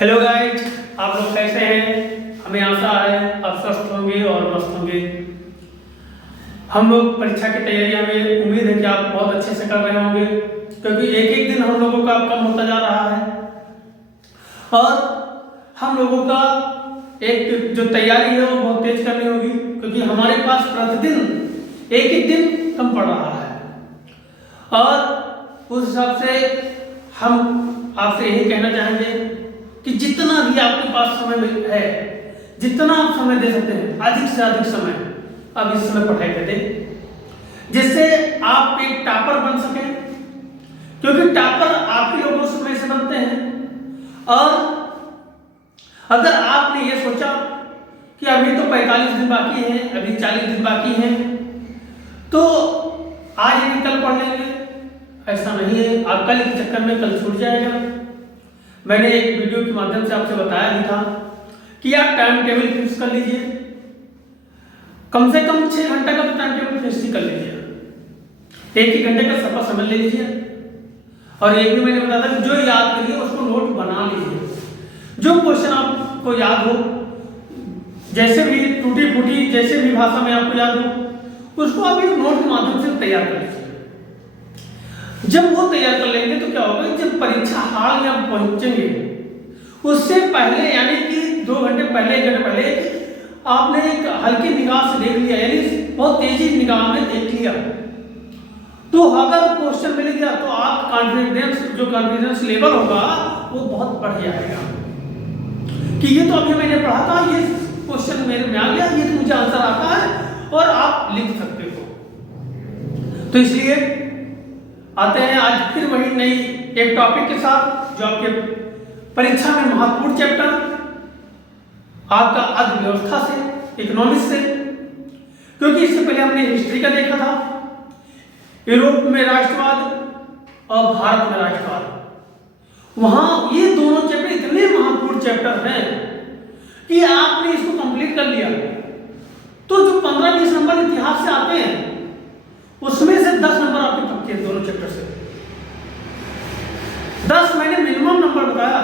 Hello guys, आप लोग कैसे हैं? हमें आशा है आप स्वस्थ होंगे और मस्त होंगे। हम लोग परीक्षा की तैयारियां में उम्मीद है कि आप बहुत अच्छे से कर रहे होंगे, क्योंकि एक एक दिन हम लोगों का कम होता जा रहा है और हम लोगों का एक जो तैयारी है वो बहुत तेज करनी होगी, क्योंकि हमारे पास प्रतिदिन एक एक दिन कम पड़ रहा है। और उस हिसाब से हम आपसे यही कहना चाहेंगे कि जितना भी आपके पास समय है, जितना आप समय दे सकते हैं, अधिक से अधिक समय आप इस समय पढ़ाई करें, जिससे आप एक टॉपर बन सकें, क्योंकि टॉपर आप ही लोगों समय से बनते हैं। और अगर आपने ये सोचा कि अभी तो 45 दिन बाकी हैं, अभी 40 दिन बाकी हैं, तो आज ही कल पढ़ लेंगे, ऐसा नहीं है। आप कल के चक्कर में कल छूट जाएगा। मैंने एक वीडियो के माध्यम से आपसे बताया भी था कि आप टाइम टेबल फिक्स कर लीजिए, कम से कम 6 घंटे का तो टाइम टेबल फिक्स कर लीजिए, एक ही घंटे का सफा समझ ले लीजिए। और एक भी मैंने बताया था कि जो याद करिए उसको नोट बना लीजिए, जो क्वेश्चन आपको याद हो, जैसे भी टूटी फूटी जैसे भी भाषा में आपको याद हो, उसको आप एक नोट के माध्यम से तैयार कर लीजिए। जब वो तैयार कर लेंगे तो क्या होगा, जब परीक्षा हाल में आप पहुंचेंगे उससे पहले, यानी कि 2 घंटे पहले, 1 घंटे पहले आपने एक हल्की निगाह से देख लिया, यानी बहुत तेजी निगाह में देख लिया, तो अगर क्वेश्चन मिल गया तो आप कॉन्फिडेंस लेवल होगा वो बहुत बढ़ जाएगा कि ये तो अभी मैंने पढ़ा था, ये क्वेश्चन मेरे में आ गया, ये तो मुझे आंसर आता है और आप लिख सकते हो। तो इसलिए आते हैं आज फिर वही नई एक टॉपिक के साथ, जो आपके परीक्षा में महत्वपूर्ण चैप्टर आपका अर्थव्यवस्था से, इकोनॉमिक्स से, क्योंकि इससे पहले हमने हिस्ट्री का देखा था, यूरोप में राष्ट्रवाद और भारत में राष्ट्रवाद। वहां ये दोनों चैप्टर इतने महत्वपूर्ण चैप्टर हैं कि आपने इसको कंप्लीट कर लिया तो जो 15-20 नंबर इतिहास से आते हैं उसमें से 10 नंबर आपके पक्के हैं दोनों चैप्टर से। 10 मैंने मिनिमम नंबर बताया,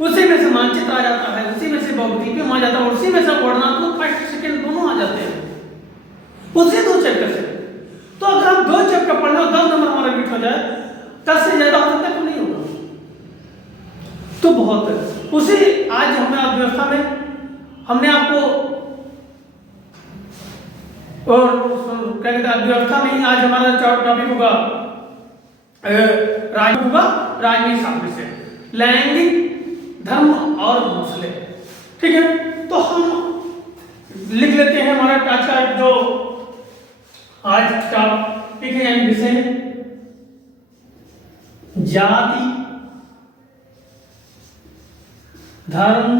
उसी में से मानचित्र आ जाता है, उसी में से भौगोलिक आ जाता है, उसी में से वर्णनात्मक फर्स्ट सेकंड दोनों आ जाते हैं उसी 2 चैप्टर से। तो अगर हम 2 चैप्टर पढ़ लो, 10 नंबर हमारा बीट हो जाए, 10 से ज्यादा हो सकता है तो नहीं होगा, तो बहुत है। उसी आज हमें अर्थव्यवस्था में हमने आपको और क्या कहते हैं, अर्थव्यवस्था नहीं, आज हमारा टॉपिक होगा राजनीति शास्त्र से, लैंगिक धर्म और मसले। ठीक है, तो हम लिख लेते हैं हमारा आज का जो आज का ठीक है, यानी विषय जाति, धर्म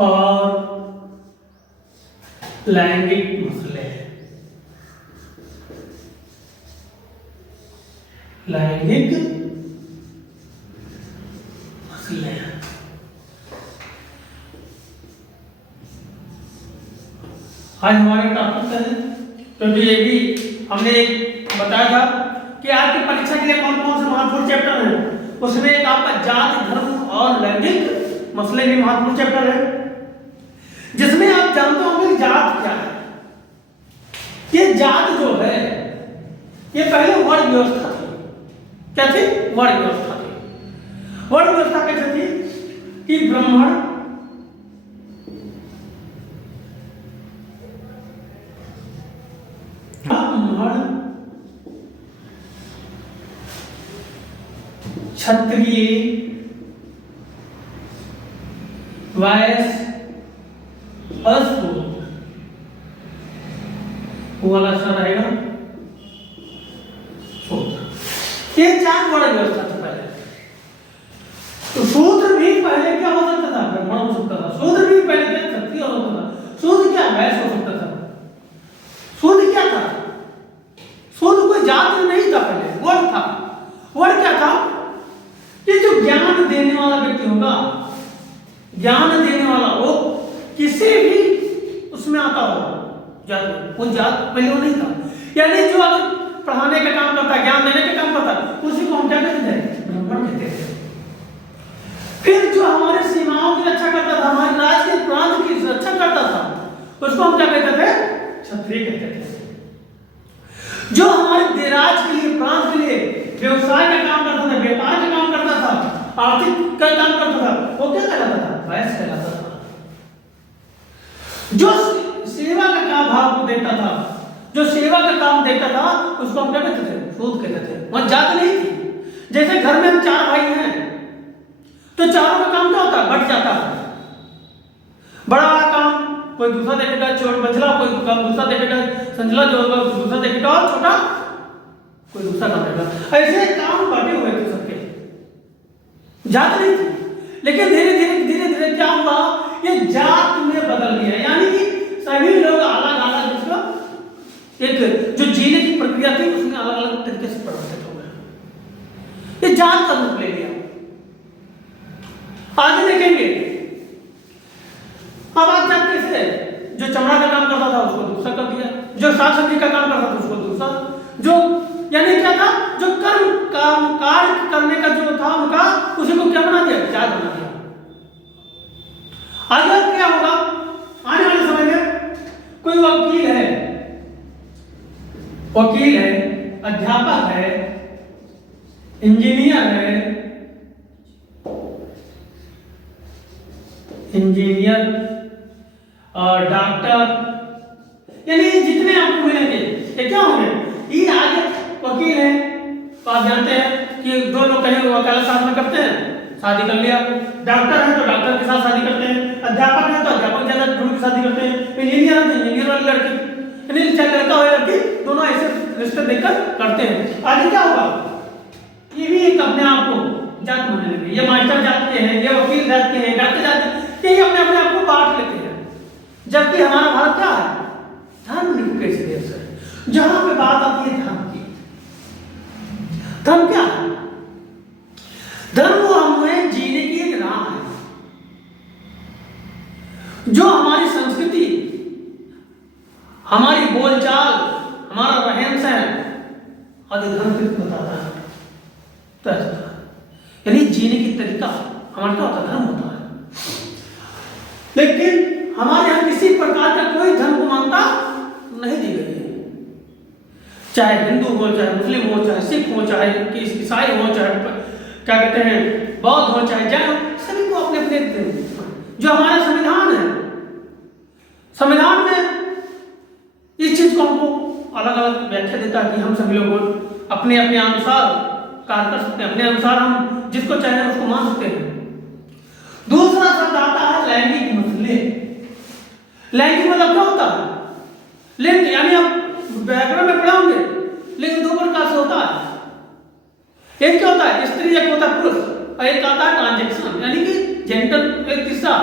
और लैंगिक मसले। लैंगिक मसले आज हमारे टॉपिक है, क्योंकि ये भी हमने एक बताया था कि आपकी परीक्षा के लिए कौन कौन से महत्वपूर्ण चैप्टर हैं। उसमें एक आपका जाति, धर्म और लैंगिक मसले भी महत्वपूर्ण चैप्टर है, जिसमें आप जानते होंगे जात क्या है। ये जात जो है ये पहले वर्ण व्यवस्था थी। क्या थी? वर्ण व्यवस्था थी। वर्ण व्यवस्था कैसे थी कि ब्राह्मण, क्षत्रिय, वैश्य, अशूद्र, वो वाला सा रहेगा शूद्र। ये 4 वर्ण व्यवस्था थी पहले। तो शूद्र भी पहले क्या हो सकता था? ब्राह्मण हो सकता था। शूद्र भी पहले क्या? क्षत्रिय हो सकता था। शूद्र क्या? वैश्य हो सकता था। शूद्र क्या था? शूद्र कोई जाति नहीं था, पहले वर्ण था। वर्ण क्या था? ये जो ज्ञान देने वाला व्यक्ति होगा, ज्ञान देने वाला वो किसी भी उसमें आता होगा, जात, वो जात पहले वो नहीं था। यानी जो अगर पढ़ाने का काम करता है, ज्ञान देने का काम करता है, उसी को हम क्या कहते हैं? ब्राह्मण कहते हैं। की रक्षा करता था, हमारे राज्य के प्रांत की रक्षा करता था, उसको हम क्या कहते थे? क्षत्रिय कहते थे। जो हमारे देराज के लिए, प्रांत के लिए व्यवसाय का काम करता था, व्यापार का काम करता था, आर्थिक का काम करता था, वो क्या कहलाता था? वैश्य कहलाता था। जो सेवा का काम भाव देखता था, जो सेवा का काम देखता था, उसको हम क्या कहते थे? शूद्र कहते थे। वहां जात नहीं थी। जैसे घर में हम 4 भाई हैं, तो चारों का काम क्या होता है? बट जाता है। बड़ा बड़ा काम कोई दूसरा देखेगा, छोटा मंझला कोई काम दूसरा देखेगा, संझला जो होगा दूसरा देखेगा, और छोटा कोई दूसरा काम देखेगा। ऐसे काम बटे हुए थे सबके, जात नहीं थी। लेकिन धीरे धीरे क्या हुआ? ये जात में बदल गया, यानी कि सभी लोग अलग अलग, उसका एक जो जीने की प्रक्रिया थी उसमें अलग अलग तरीके से प्रवर्तित हो गया। ये जात का रूप ले लिया। आगे देखेंगे अब आज जात कैसे है? जो चमड़ा का काम करता था उसको दूसरा कर दिया, जो साग सब्जी का काम करता था उसको दूसरा, जो यानी क्या था? जो कर्म काम कार्य करने का जो था उनका, उसी को क्या बना दिया? जात बना दिया। आगे क्या होगा आने वाले समय में? कोई वकील है, अध्यापक है, इंजीनियर और डॉक्टर, यानी जितने आपको मिलेंगे ये क्या होंगे? ये आगे वकील है तो आप जानते हैं कि 2 लोग कहीं वकालत साथ में करते हैं, शादी कर लिया। डॉक्टर है तो डॉक्टर के साथ शादी करते हैं, अध्यापक है तो अध्यापक के साथ शादी करते हैं, इंजीनियर है तो इंजीनियर वाली लड़की, यानी चाहे लड़का हो या लड़की, दोनों ऐसे रिश्ते देखकर करते हैं। आगे क्या होगा? ये भी एक अपने आप को जात मानने लगे। ये मास्टर जात के हैं, ये वकील जात के हैं, डॉक्टर जात के, ये अपने आप को बांट लेते हैं। जबकि हमारा भारत क्या है? धर्मनिरपेक्ष देश है। जहां पे बात आती है धर्म की, धर्म क्या है? धर्म वो हमें जीने की एक राह है, जो हमारी संस्कृति, हमारी बोलचाल, हमारा रहन सहन आदि धर्म को बताता है। यानी जीने की तरीका हमारा क्या होता है? धर्म होता है। लेकिन हमारे यहाँ किसी प्रकार का कोई धर्म को मानता नहीं दी गई है। चाहे हिंदू हो, चाहे मुस्लिम हो, चाहे सिख हो, चाहे ईसाई हो, चाहे क्या कहते हैं बौद्ध हो, चाहे जैन हो, सभी को अपने अपने जो हमारा संविधान है, संविधान में इस चीज को हमको अलग अलग व्याख्या देता है कि हम सभी लोग अपने अपने अनुसार कार्य कर सकते हैं, अपने अनुसार हम जिसको चाहे उसको मान सकते हैं। दूसरा शब्द आता है लैंगिक मसले। लैंगिक मतलब क्या होता है? लिंग, यानी आप व्याकरण में पढ़े होंगे, लिंग 2 प्रकार से होता है। एक क्या होता है? स्त्री, एक होता है पुरुष, और एक आता है ट्रांजेक्शन, यानी कि जेंडर, एक तीसरा।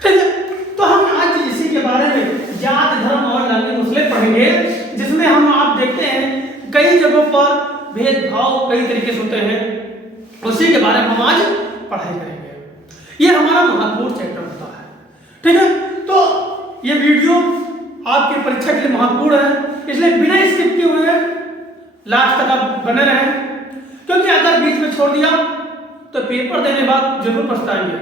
ठीक है, तो हम आज इसी के बारे में जात, धर्म और लैंगिक मसले पढ़ेंगे, जिसमें हम आप देखते हैं कई जगहों पर भेदभाव कई तरीके से होते हैं, उसी के बारे में हम आज पढ़ाई करेंगे। ये हमारा महत्वपूर्ण चैप्टर होता है। ठीक है, तो ये वीडियो आपकी परीक्षा के लिए महत्वपूर्ण है, इसलिए बिना स्किप किए हुए लास्ट तक आप बने रहें, क्योंकि अगर बीच में छोड़ दिया तो पेपर देने बाद जरूर पछताएंगे।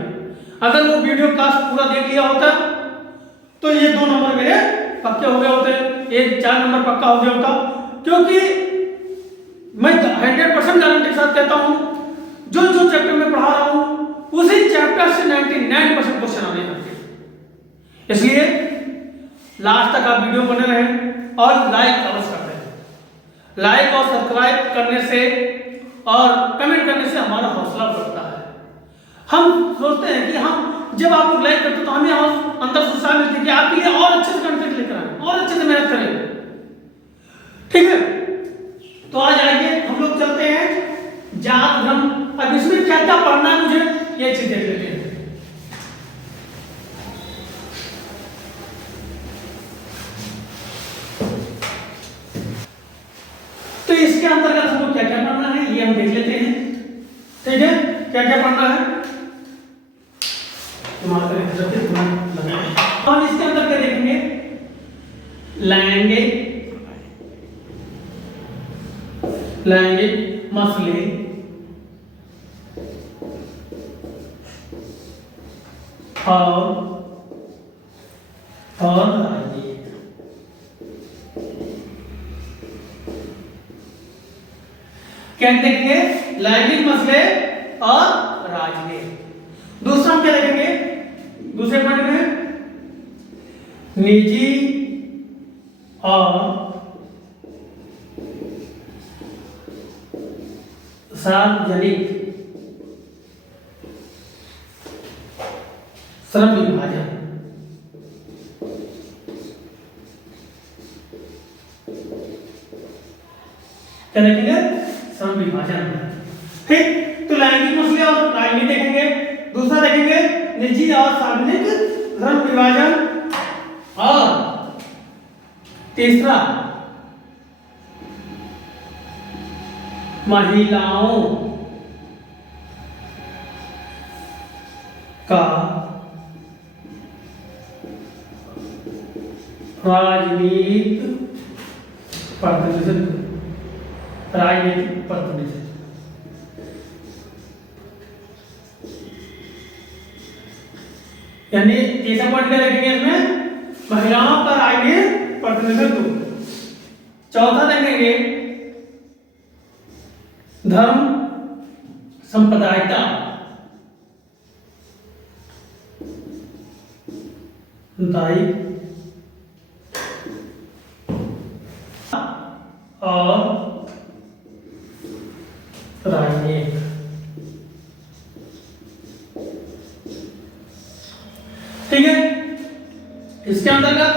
अगर वो वीडियो कास्ट पूरा देख लिया होता तो ये 2 नंबर मेरे पक्के हो गए होते, एक 4 नंबर पक्का हो गया होता। क्योंकि मैं 100% गारंटी के साथ कहता हूं, जो चैप्टर में पढ़ा रहा हूं उसी चैप्टर से 99% क्वेश्चन आने हैं। इसलिए लास्ट तक आप वीडियो बने रहें और लाइक अवश्य कर दें। लाइक और सब्सक्राइब करने से और कमेंट करने से हमारा हौसला बढ़ता है। हम सोचते हैं कि हम जब आप लोग लाइक करते तो हमें अंदर से उत्साह मिलती है कि आपके लिए और अच्छे से कंटेंट लेकर आए और अच्छे से मेहनत करें। ठीक है, तो आज आइए हम लोग चलते हैं जात धर्म। अब इसमें क्या क्या पढ़ना है मुझे ये चीज देख लेते हैं। तो इसके अंतर्गत हमको क्या क्या पढ़ना है ये हम देख लेते हैं। ठीक है, क्या क्या पढ़ना है हम इसके अंदर क्या देखेंगे? लैंगिक मसले, और राजनीति। क्या देखेंगे? लैंगिक मसले और राजनीति। दूसरा हम क्या देखेंगे? दूसरे पॉइंट में निजी और सार्वजनिक श्रम विभाजन। क्या देखेंगे? श्रम विभाजन। ठीक, तो लैंगिक मसले और राजनीति देखेंगे। दूसरा देखेंगे निजी और सार्वजनिक श्रम विभाजन। और तीसरा महिलाओं का राजनीतिक प्रतिनिधित्व। राजनीतिक प्रतिनिधित्व यानी तीसरा पॉइंट क्या देखेंगे इसमें? महिलाओं का राजनीतिक प्रतिनिधित्व। चौथा देखेंगे धर्म संप्रदायिकता। और राजनीति। ठीक है, इसके अंतर्गत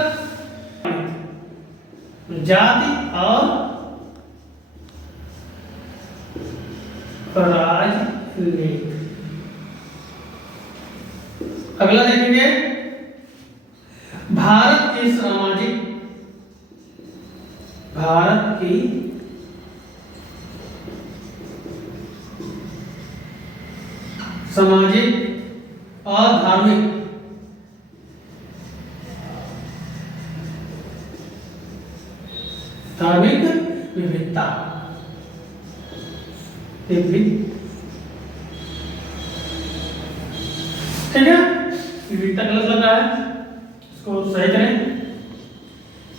जाति और राजनीति। अगला देखेंगे भारत की सामाजिक और धार्मिक विविधता। ठीक है, विविधता गलत लग रहा है, इसको सही करें।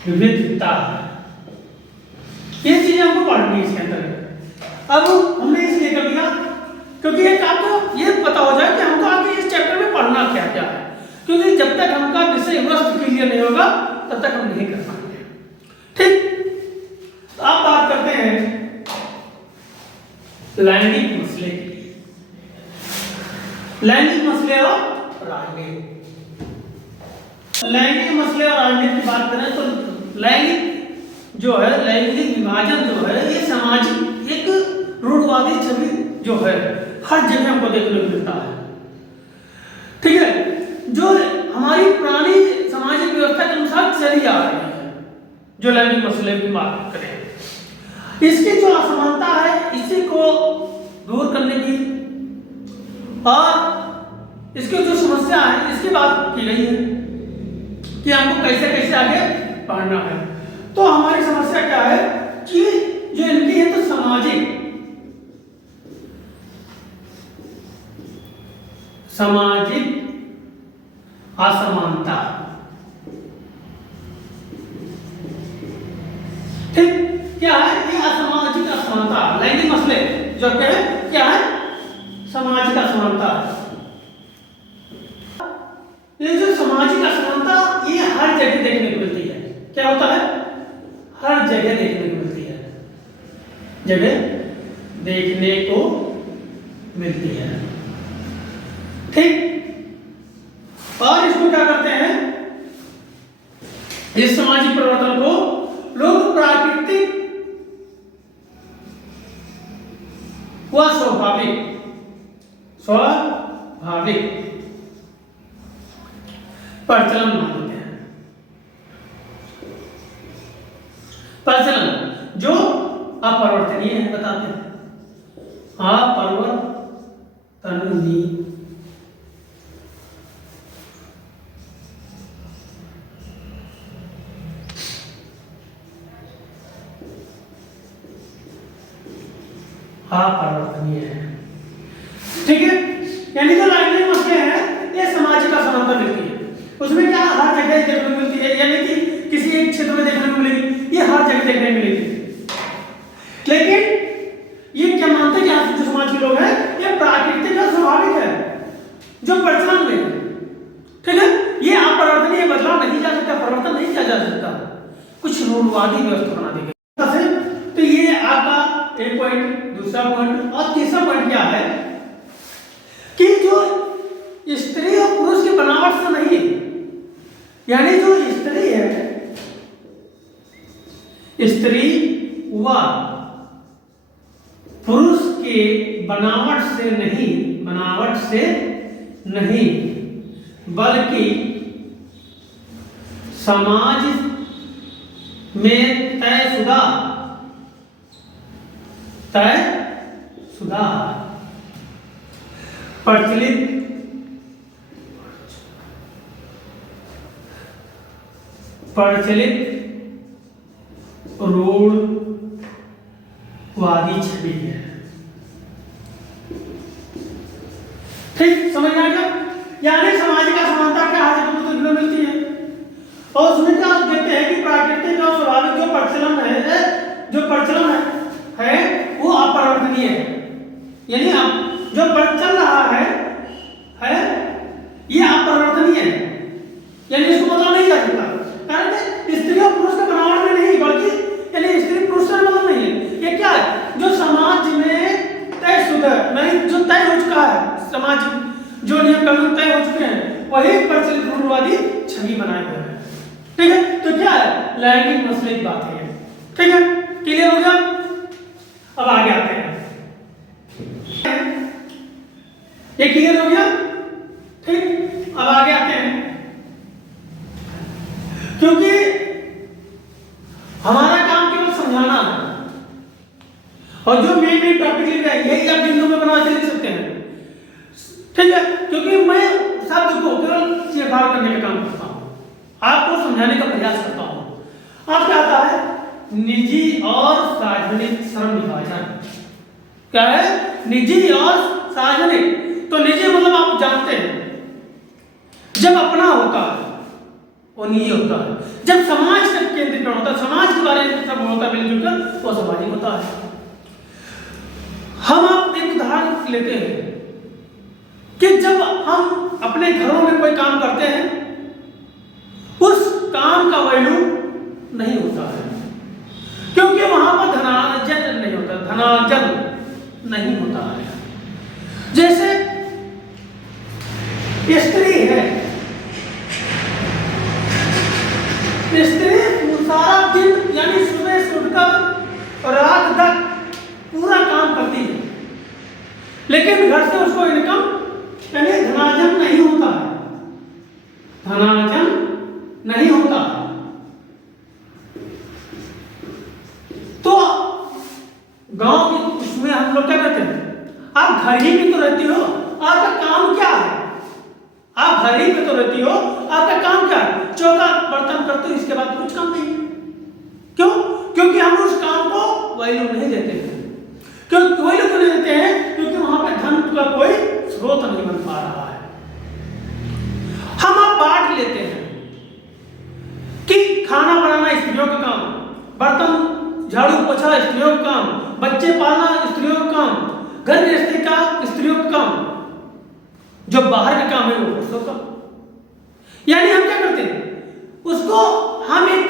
विविधता, ये चीजें हमको पढ़नी है इसके अंदर। अब हमने इसलिए कर दिया क्योंकि एक आपको ये पता हो जाए कि हमको आगे इस चैप्टर में पढ़ना क्या क्या है, क्योंकि जब तक हमका विषय वस्तु क्लियर नहीं होगा तब तक हम नहीं कर पाएंगे। ठीक, तो अब बात करते हैं लैंगिक मसले की। लैंगिक मसले और राजनीति। लैंगिक मसले और राजनीति की बात करें तो लैंगिक जो है, लैंगिक विभाजन जो है, ये सामाजिक एक रूढ़वादी छवि जो है हर जगह हमको देखने को मिलता है। ठीक है, जो हमारी पुरानी सामाजिक व्यवस्था के अनुसार चली आ रही है। जो लैंगिक मसले की बात करें, इसकी जो असमानता है इसी को दूर करने की और इसकी जो समस्या है इसकी बात की गई है कि हमको कैसे कैसे आगे बढ़ना है। तो हमारी समस्या क्या है कि जो इनकी है तो सामाजिक असमानता। ठीक, क्या है ये असामाजिक असमानता? लैंगिक मसले जो क्या है? सामाजिक असमानता। ये जो सामाजिक असमानता ये हर जगह देखने को मिलती है। क्या होता है? हर जगह देखने को मिलती है, जगह देखने को मिलती है। ठीक, और इसको क्या करते हैं? इस सामाजिक परिवर्तन को लोग प्राकृतिक व स्वाभाविक प्रचलन मानते हैं। प्रचलन जो अपरिवर्तनीय है, बताते हैं अपरिवर्तनीय। अपरिवर्तनीय है। ठीक है, यानी जो लैंगिक मसले हैं ये सामाजिक का समानता मिलती है। उसमें क्या हर जगह देखने को मिलती है, यानी कि किसी एक क्षेत्र में देखने को मिलेगी, ये हर जगह देखने को मिलेगी। लेकिन ये क्या मानते हैं कि जो समाज के लोग हैं ये प्राकृतिक और स्वाभाविक है, जो प्रचलन में है, ठीक है, ये अपरिवर्तनीय, बदलाव नहीं जा सकता, परिवर्तन नहीं किया जा सकता, कुछ रूढ़िवादी व्यवस्था बना दी गई। तो ये आपका एक पॉइंट, दूसरा पॉइंट, और तीसरा पॉइंट क्या है कि जो स्त्री और पुरुष की बनावट से नहीं, यानी जो स्त्री है, स्त्री व पुरुष के बनावट से नहीं, बल्कि समाज में तयशुदा प्रचलित रूढ़वादी छवि है। ठीक, समझ आ गया? यानी सामाजिक असमानता क्या हर जगह देखने मिलती है, और उसमें क्या देखते हैं कि प्राकृतिक और स्वाभाविक जो प्रचलन है वो अपरिवर्तनीय है, यानी जो चल रहा है ये अपरिवर्तनीय है, यानी इसको बदला नहीं जा सकता। कारण स्त्री और पुरुष के बनावट में नहीं, बल्कि यानी स्त्री पुरुष से मतलब नहीं है, ये क्या है जो समाज में तयशुदा नहीं, जो तय हो चुका है, समाज जो नियम कानून तय हो चुके हैं वही प्रचलित रूढ़वादी छवि बनाए हुए हैं। ठीक है, तो क्या है लैंगिक मसले की बात है। ठीक है, क्लियर हो गया? अब आगे आते हैं, ये क्लियर हो गया? ठीक, अब आगे आते हैं, क्योंकि हमारा काम केवल समझाना है, और जो मेन टॉपिक लिख रहे हैं यही आप बिंदु में बना के लिख सकते हैं। ठीक है, क्योंकि मैं शब्द को केवल चेपार करने का काम करता हूं, आपको समझाने का प्रयास करता हूं। आप क्या आता है निजी और सार्वजनिक श्रम विभाजन, क्या है निजी और सार्वजनिक। तो निजी मतलब आप जानते हैं जब अपना होता है वो निजी होता है, जब समाज के केंद्रित होता है, समाज के बारे में सब होता है मिलजुल कर, वो सामाजिक होता है। हम आप एक उदाहरण लेते हैं कि जब हम अपने घरों में कोई काम करते हैं उस काम का वैल्यू नहीं होता है, क्योंकि वहां पर धनार्जन नहीं होता है। जैसे स्त्री है, स्त्री सारा दिन यानी सुबह से उठकर रात तक पूरा काम करती है, लेकिन घर से उसको इनकम यानी धनार्जन नहीं होता है, तो गांव में उसमें हम लोग क्या करते हैं, आप घर ही में तो रहती हो, आपका काम क्या है, आप घर ही में तो रहती हो, आपका काम क्या है, चौका बर्तन करते हो, इसके बाद कुछ काम नहीं। क्यों? क्योंकि हम उस काम को वैल्यू नहीं देते हैं। क्यों वैल्यू क्यों नहीं देते हैं? क्योंकि वहां पे धन का कोई स्रोत नहीं बन पा रहा है। हम आप बांट लेते हैं कि खाना बनाना स्त्रियों का काम, बर्तन झाड़ू पोछा स्त्रियों का काम, बच्चे पालना स्त्रियों का काम, घर गृहस्थी का स्त्रियों का काम, जो बाहर का काम है वो पुरुषों का। यानी हम क्या करते हैं, उसको हम एक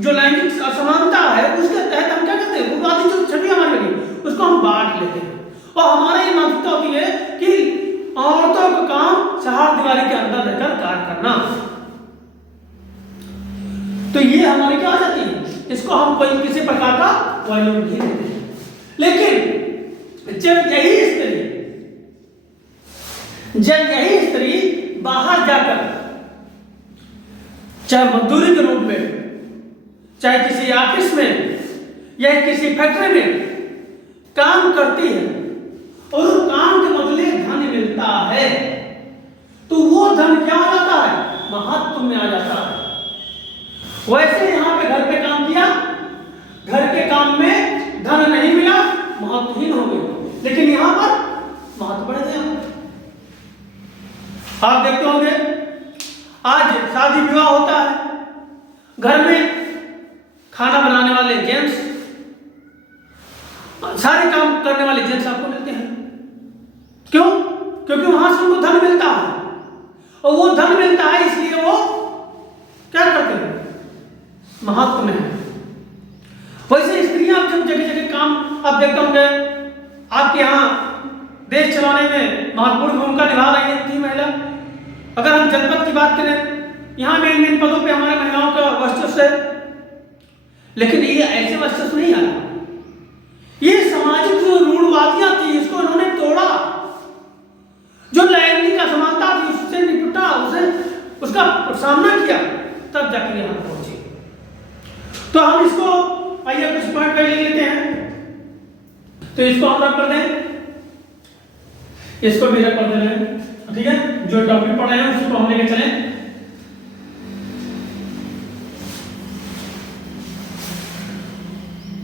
जो लैंगिक असमानता है उसके तहत हम क्या करते हैं, वो आदि जो छवि हमारे लगी उसको हम बांट लेते हैं, और हमारी ये मानसिकता होती है कि औरतों का काम चार दीवारी के अंदर रहकर कार्य करना। तो ये हमारी क्या आ जाती है, इसको हम कोई किसी प्रकार का वैल्यू नहीं देते। लेकिन जब यही स्त्री बाहर जाकर चाहे मजदूरी के रूप में, चाहे किसी ऑफिस में या किसी फैक्ट्री में काम करती है और उस काम के बदले धन मिलता है, तो वो धन क्या आ जाता है, महत्व में आ जाता है। वैसे यहां पे घर पे काम किया, घर के काम में धन नहीं मिला, महत्वहीन हो गए, लेकिन यहां पर महत्व बढ़ गया। आप देखते होंगे आज शादी विवाह होता है, घर में खाना बनाने वाले जेंट्स, सारे काम करने वाले जेंट्स आपको मिलते हैं। क्यों? क्योंकि वहां से उनको धन मिलता है, और वो धन मिलता है इसलिए वो क्या करते हैं, महत्व में है। वैसे स्त्रियां जब जगह जगह काम आप देखते होंगे, आपके यहाँ देश चलाने में महत्वपूर्ण भूमिका निभा रही है थी महिला। अगर हम जनपद की बात करें, यहाँ मेन पदों पे हमारे महिलाओं का वर्चस्व है। लेकिन ये ऐसे वर्चस्व नहीं आया, ये सामाजिक जो रूढ़वादियां थी इसको इन्होंने तोड़ा। जो लैंगिक असमानता थी उससे निपटा, उसे उसका सामना किया, तब जाकर यहाँ पहुंचे। तो हम इसको आइए कुछ पॉइंट कर लेते हैं। तो इसको हम रख कर दें, इसको भी रख कर देना है, ठीक है। जो टॉपिक पढ़ रहे हैं उसको हम लेके चलें।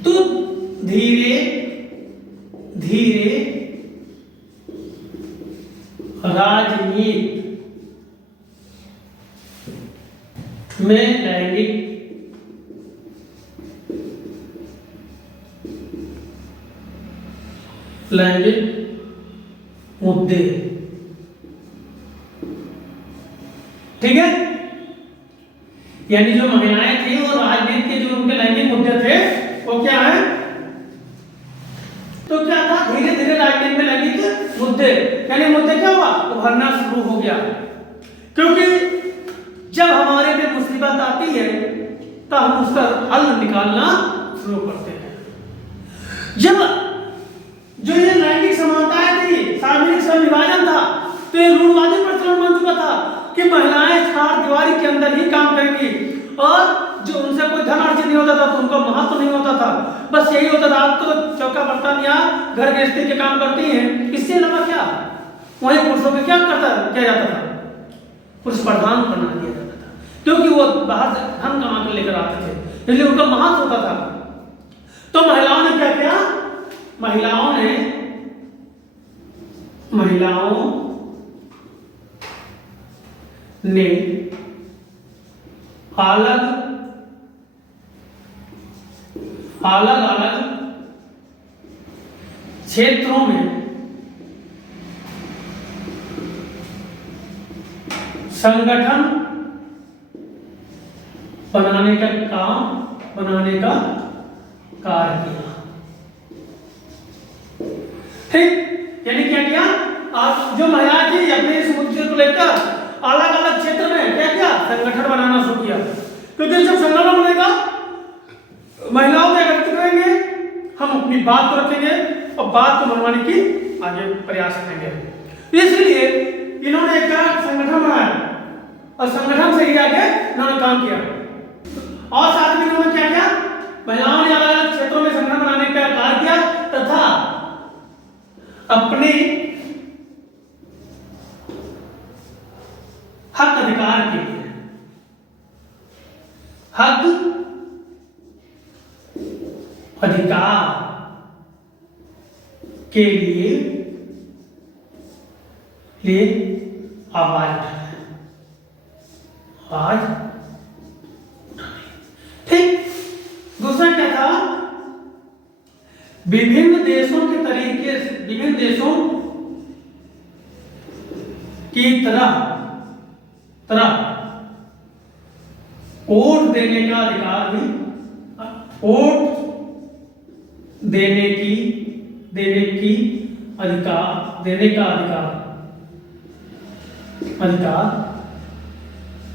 तो धीरे धीरे राजनीति में लैंगिक मुद्दे, ठीक है, यानी जो महिलाएं थी और राजनीति के जो उनके लैंगिक मुद्दे थे वो क्या है, तो क्या था, धीरे धीरे राजनीति में लैंगिक मुद्दे, यानी मुद्दे क्या हुआ, उभरना शुरू हो गया। क्योंकि जब हमारे पे मुसीबत आती है तो हम उसका हल निकालना शुरू करते हैं। जब जो ये लैंगिक समानताएं थी, सामाजिक समविभाजन था, तो ये रूढ़वादी प्रचलन बन चुका था कि महिलाएं चार दीवारी के अंदर ही काम करेंगी, और जो उनसे कोई धन अर्जित नहीं होता था तो उनका महत्व नहीं होता था। बस यही होता था, आप तो चौका बर्तन या घर गृहस्थी के काम करती हैं, इससे अलावा क्या, वहीं पुरुषों को क्या किया जाता था, पुरुष प्रधान बना दिया जाता था, क्योंकि वो बाहर से धन कमा कर लेकर आते थे, इसलिए उनका महत्व होता था। तो महिलाओं ने क्या किया, महिलाओं ने अलग अलग क्षेत्रों में संगठन बनाने का कार्य किया। ठीक, यानी क्या किया, आज जो महिलाएं थी अपने इस मुद्दे को लेकर अलग अलग क्षेत्र में क्या किया, संगठन बनाना शुरू किया। क्योंकि जब संगठन बनेगा, महिलाओं को एकत्रित करेंगे, हम अपनी बात को रखेंगे और बात को मनवाने की आगे प्रयास करेंगे। इसलिए इन्होंने एक संगठन बनाया और संगठन से ही आगे इन्होंने काम किया। और साथ में इन्होंने क्या किया, महिलाओं ने अलग अलग क्षेत्रों में संगठन बनाने का कार्य किया तथा अपने हक अधिकार के लिए, हक अधिकार के लिए आवाज उठाए, आवाज। ठीक, दूसरा क्या था, विभिन्न देशों के तरीके, विभिन्न देशों की तरह वोट देने का अधिकार भी, वोट देने का अधिकार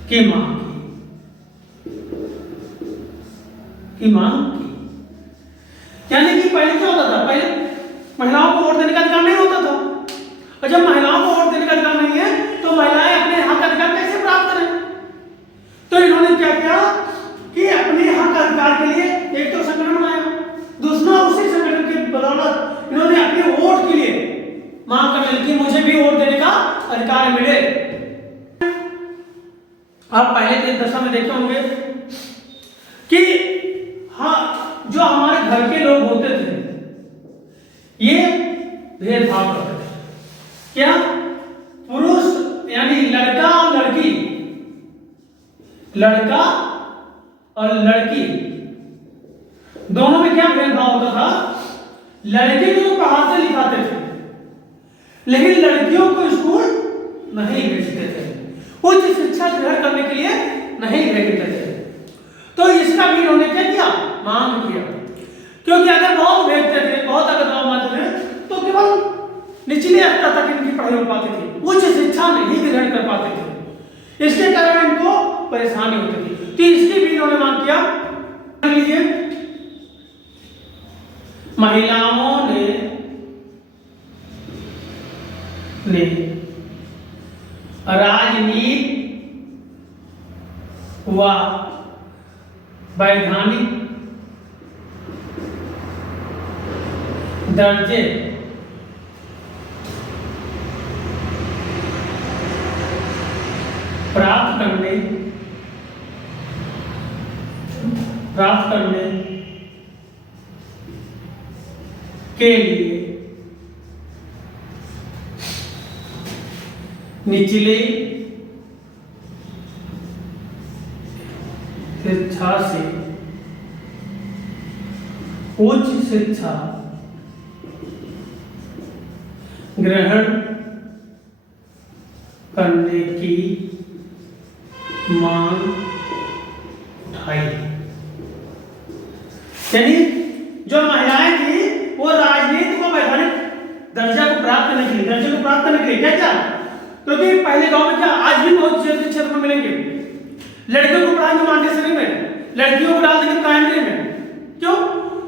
की मांग की। यानी कि पहले क्या होता था, पहले महिलाओं को वोट देने का अधिकार नहीं होता था, और जब महिलाओं को वोट देने का अधिकार नहीं है तो महिलाएं अपने हक अधिकार कैसे प्राप्त करें। तो इन्होंने क्या किया कि अपने हक अधिकार के लिए एक तो संगठन बनाया, दूसरा उसी संगठन के बदौलत इन्होंने अपने वोट के लिए मांग करने लगी, मुझे भी वोट देने का अधिकार मिले। आप पहले के दशा में देखे होंगे कि हाँ, जो हमारे घर के लोग होते थे ये भेदभाव करते थे। क्या, पुरुष यानी लड़का और लड़की लड़का और लड़की दोनों में क्या भेदभाव होता था? लड़के को पढ़ाते लिखाते थे, लेकिन लड़कियों को स्कूल नहीं भेजते थे, उच्च शिक्षा ग्रहण करने के लिए नहीं भेजते थे। तो इसका भी इन्होंने क्या किया? मांग किया। क्योंकि अगर बहुत भेजते थे, बहुत अगर दबाव मानते थे, तो केवल निचले स्तर तक इनकी पढ़ाई हो पाती थी, उच्च शिक्षा नहीं ग्रहण कर पाते थे। इसके कारण इनको परेशानी होती थी। तो इसकी भी इन्होंने मांग किया। लीजिए, महिलाओं ने राजनीति व वैधानिक दर्जे प्राप्त करने के लिए निचले शिक्षा से उच्च शिक्षा ग्रहण करने की मांग उठाई। यानी जो महिलाएं थी वो राजनीति को वैधानिक दर्जे को प्राप्त करने के लिए क्या क्या? क्योंकि पहले गांव में क्या, आज भी बहुत क्षेत्र में मिलेंगे, लड़कियों को पढ़ाएंगे मॉन्टेसरी में, लड़कियों को डाल देंगे प्राइमरी में। क्यों?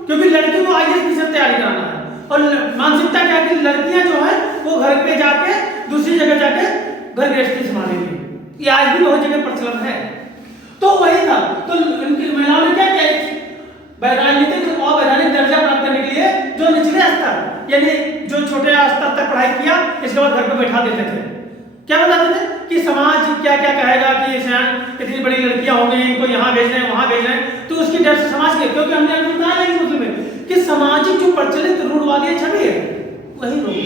क्योंकि लड़कियों को आईएएस की तैयारी कराना है, और मानसिकता क्या है कि लड़कियां जो है वो घर पे जाके दूसरी जगह जाके घर गृहस्थी संभालेंगी। ये आज भी बहुत जगह प्रचलन है। तो वही था, तो इनकी महिलाओं ने क्या किया? राजनीतिक और वैधानिक दर्जा प्राप्त करने के लिए जो निचले स्तर, यानी जो छोटे स्तर तक पढ़ाई किया, इसके बाद घर पे बैठा देते थे। क्या बताते थे कि समाज क्या क्या कहेगा, कि इतनी बड़ी लड़कियां हो गई, इनको यहाँ भेज रहे हैं वहां भेज रहे हैं, तो उसकी डर से समाज के, क्योंकि हमने अभी बताया नहीं मुस्लिम में कि सामाजिक जो प्रचलित रूढ़वादी छवि है वही रोक।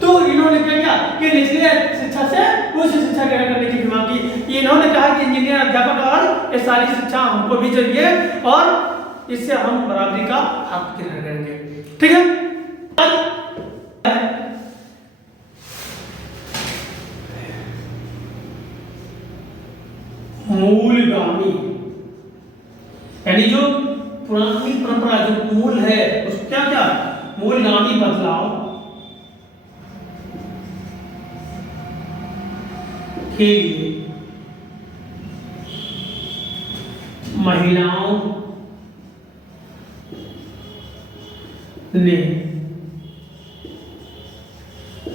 तो इन्होंने क्या किया कि निचले शिक्षा से उच्च शिक्षा ग्रहण करने की मांग की। इन्होंने कहा कि इंजीनियर, अध्यापक और ये सारी शिक्षा हमको भी चाहिए, और इससे हम बराबरी का हक ग्रहण करेंगे। ठीक है? मूलगामी, यानी जो पुरानी परंपरा, जो मूल है, उसको क्या क्या मूलगामी बदलाव के लिए महिलाओं ने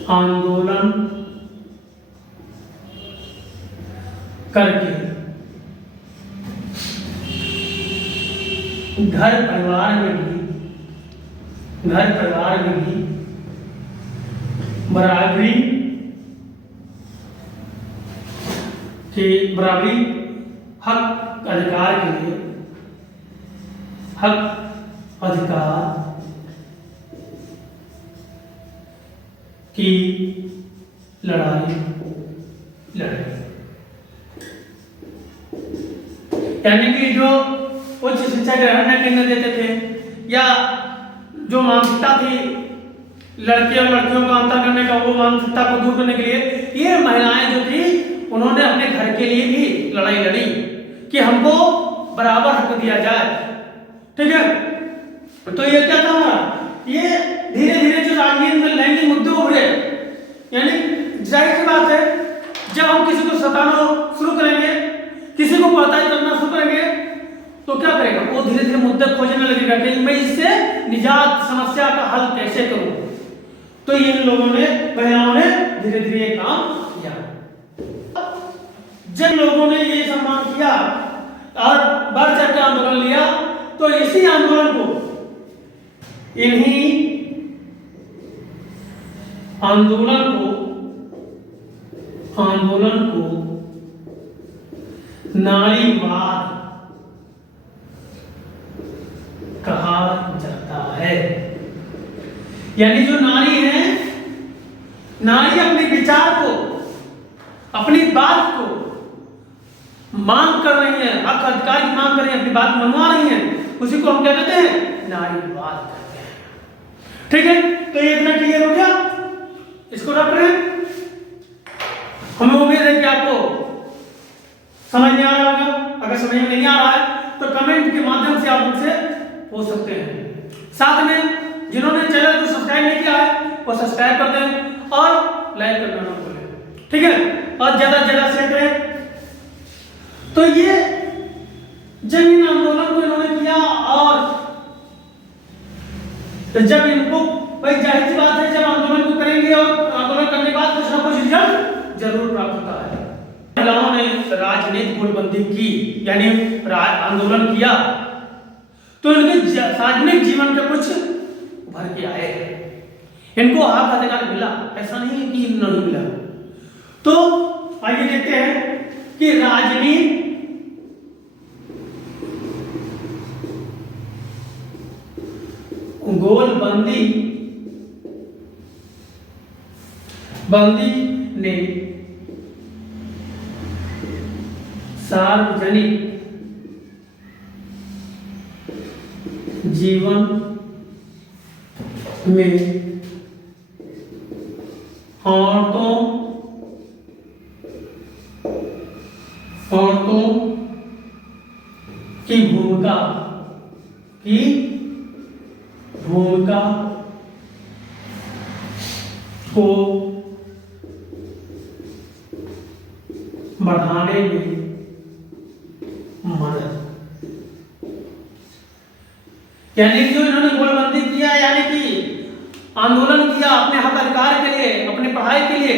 आंदोलन करके घर परिवार में भी बराबरी हक अधिकार के लिए हक अधिकार की लड़ाई लड़े। यानी कि जो उच्च शिक्षा ग्रहण नहीं करने देते थे, या जो मानसिकता थी लड़के और लड़कियों को अंतर करने का, वो मानसिकता को दूर करने के लिए ये महिलाएं जो थी उन्होंने अपने घर के लिए भी लड़ाई लड़ी कि हमको बराबर हक दिया जाए। ठीक है? तो ये क्या था, ये धीरे धीरे जो राजनीति में लैंगिक मुद्दे उभरे, यानी जाहिर सी बात है जब हम किसी को सताना शुरू करेंगे, किसी को पता करना शुरू करेंगे, तो क्या करेगा वो? धीरे धीरे मुद्दे खोजने लगेगा कि मैं इससे निजात, समस्या का हल कैसे करूं। तो इन लोगों ने, महिलाओं ने धीरे धीरे ये काम किया। जब लोगों ने ये सम्मान किया और बढ़ चढ़ के आंदोलन लिया, तो इसी आंदोलन को नारीवाद कहा जाता है। यानी जो नारी है, नारी अपने विचार को, अपनी बात को मांग कर रही हैं, हक अधिकार की मांग कर रही हैं, अपनी बात मनवा रही हैं, उसी को हम क्या कहते हैं? नारीवाद कहते हैं। ठीक है, तो ये इतना क्लियर हो गया, इसको रख रहे हैं। हमें उम्मीद है कि आपको समझ में आ रहा होगा। अगर समझ में नहीं आ रहा है तो कमेंट के माध्यम से आप मुझसे पूछ सकते हैं। साथ में जिन्होंने चैनल को सब्सक्राइब नहीं किया है वो सब्सक्राइब कर दें और लाइक करना ना भूलें। ठीक है, और ज्यादा से ज्यादा शेयर करें। तो ये जमीन आंदोलन को इन्होंने किया, और जब इनको, भाई जाहिर सी बात है, जब आंदोलन को करेंगे और आंदोलन करने के बाद कुछ ना कुछ रिजल्ट जरूर प्राप्त होता है। महिलाओं ने राजनीतिक गुटबंदी की, यानी आंदोलन किया, तो इनके सार्वजनिक जीवन के कुछ उभर के आए, इनको हक अधिकार मिला, ऐसा नहीं है कि नहीं मिला। तो आइए देखते हैं कि राजनीति गोलबंदी ने सार्वजनिक जीवन में औरतों की भूमिका को बढ़ाने में मदद, यानी जो इन्होंने गोलबंदी किया, यानी कि आंदोलन किया अपने हक अधिकार के लिए, अपने पढ़ाई के लिए,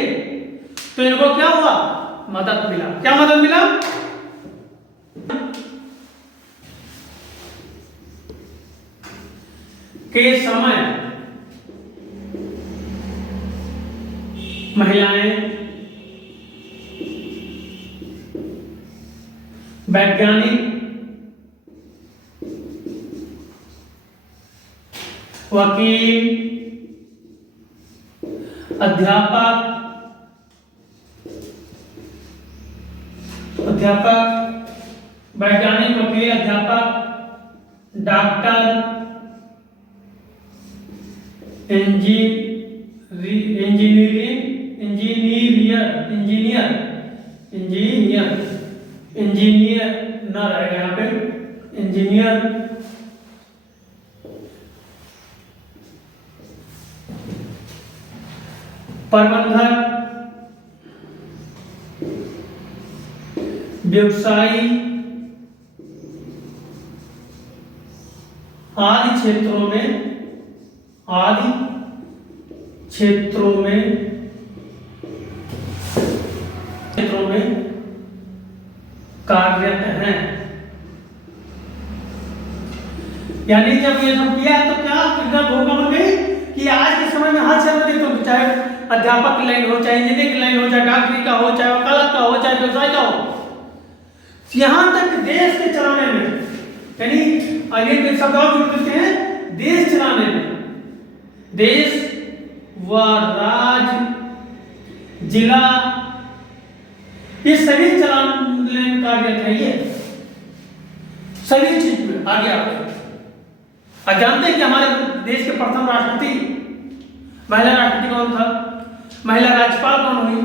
तो इनको क्या हुआ? मदद मिला। क्या मदद मिला? के समय महिलाएं वैज्ञानिक, वकील, अध्यापक, वैज्ञानिक, वकील, अध्यापक, डॉक्टर, इंजीनियर ना रहेगा यहाँ पे, इंजीनियर, प्रबंधक, व्यवसायी आदि क्षेत्रों में कार्यरत हैं। यानी जब ये सब किया है तो क्या भूमिका बन गई कि आज के समय में हर क्षेत्र में देखो, चाहे अध्यापक की लाइन हो, चाहे इंजीनियर की लाइन हो, चाहे डॉक्टरी का हो, चाहे वकालत का हो, चाहे व्यवसाय का हो, यहां तक देश के चलाने में, यानी आगे शब्द और जुड़ सकते हैं, देश चलाने में, देश व राज्य, जिला, ये सभी चलाने में कार्यरत है। ये सभी चीज में आगे आते हैं। आप जानते हैं कि हमारे देश के प्रथम राष्ट्रपति, महिला राष्ट्रपति कौन था? महिला राज्यपाल कौन हुई?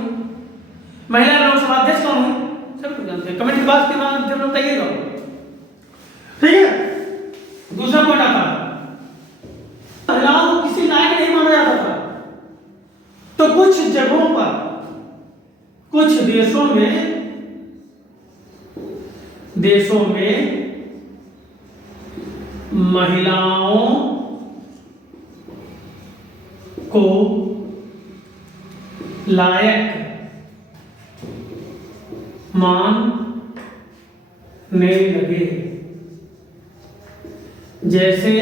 महिला लोकसभा अध्यक्ष कौन हुई? सभी लोग जानते हैं। कमेंट बॉक्स के माध्यम से बताइएगा। ठीक है, दूसरा पॉइंट आता है, महिलाओं को किसी लायक नहीं माना जाता था, तो कुछ जगहों पर, कुछ देशों में महिलाओं को लायक मानने लगे, जैसे